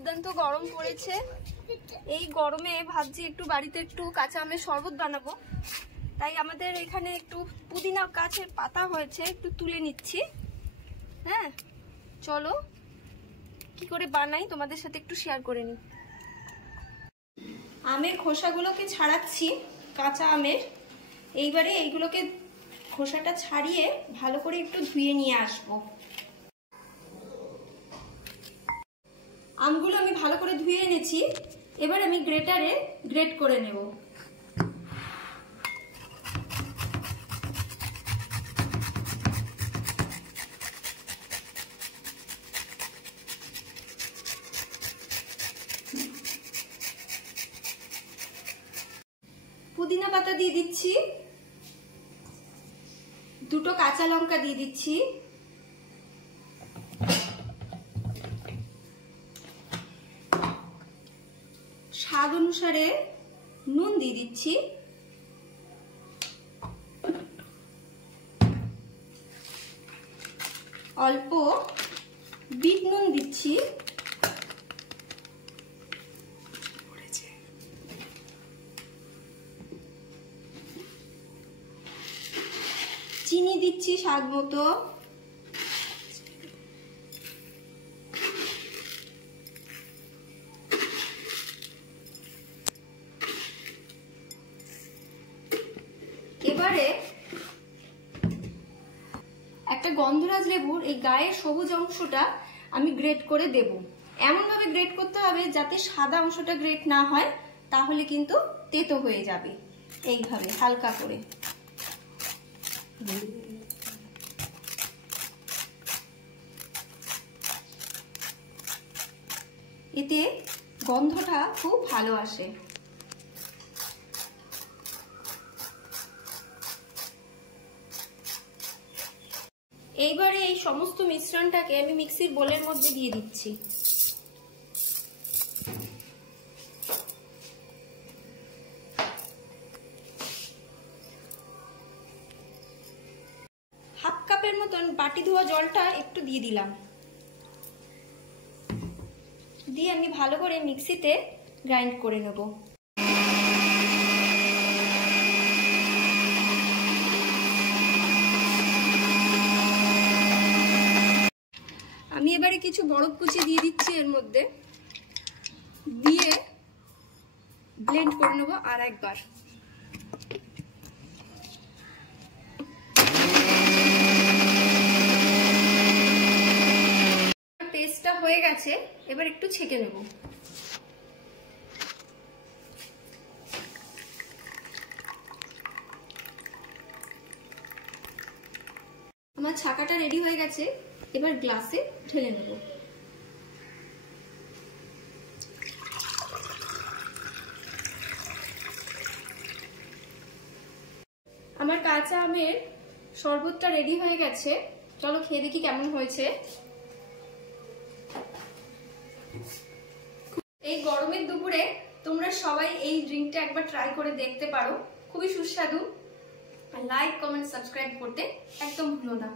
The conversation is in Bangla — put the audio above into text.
দুর্দান্ত গরম পড়েছে। এই গরমে ভাবছি একটু বাড়িতে একটু কাঁচা আমের শরবত বানাবো। তাই আমাদের এখানে একটু পুদিনা গাছের পাতা হয়েছে, একটু তুলে নিচ্ছি। হ্যাঁ, চলো কি করে বানাই তোমাদের সাথে একটু শেয়ার করে নিই। আমের খোসাগুলোকে ছাড়াচ্ছি, কাঁচা আমের। এইবারে এইগুলোকে খোসাটা ছাড়িয়ে ভালো করে একটু ধুয়ে নিয়ে আসবো। আমগুলো আমি ভালো করে ধুয়ে এনেছি, এবার আমি গ্রেটারে গ্রেট করে নেব। পুদিনা পাতা দিয়ে দিচ্ছি, দুটো কাঁচা লঙ্কা দিয়ে দিচ্ছি, স্বাদ অনুসারে নুন দিয়ে দিচ্ছি, অল্প বিট নুন দিচ্ছি, চিনি দিচ্ছি স্বাদ মতো, এবারে একটা গন্ধরাজ লেবুর এই গায়ের সবুজ অংশটা আমি গ্রেট করে দেব। এমন ভাবে গ্রেট করতে হবে যাতে সাদা অংশটা গ্রেট না হয়, তাহলে কিন্তু তেতো হয়ে যাবে। এইভাবে হালকা করে এতে গন্ধটা খুব ভালো আসে। এইবারে এই সমস্ত মিশ্রণটাকে আমি মিক্সির বোলের মধ্যে দিয়ে দিচ্ছি। হাফ কাপের মতন বাটি ধোয়া জলটা একটু দিয়ে দিলাম, দিয়ে আমি ভালো করে মিক্সিতে গ্রাইন্ড করে নেব। আমি এবারে কিছু বরফ কুচি দিয়ে দিচ্ছি এর মধ্যে, দিয়ে ব্লেন্ড করে নেব আর একবার। পেস্টটা হয়ে গেছে, এবার একটু ছেঁকে নেব। আমার ছাকাটা রেডি হয়ে গেছে, এবার গ্লাসে ঢেলে নেব। আমার কাঁচা আমের শরবতটা রেডি হয়ে গেছে, চলো খেয়ে দেখি কেমন হয়েছে। এই গরমের দুপুরে তোমরা সবাই এই ড্রিঙ্কটা একবার ট্রাই করে দেখতে পারো, খুবই সুস্বাদু। লাইক, কমেন্ট, সাবস্ক্রাইব করতে একদম ভুলো না।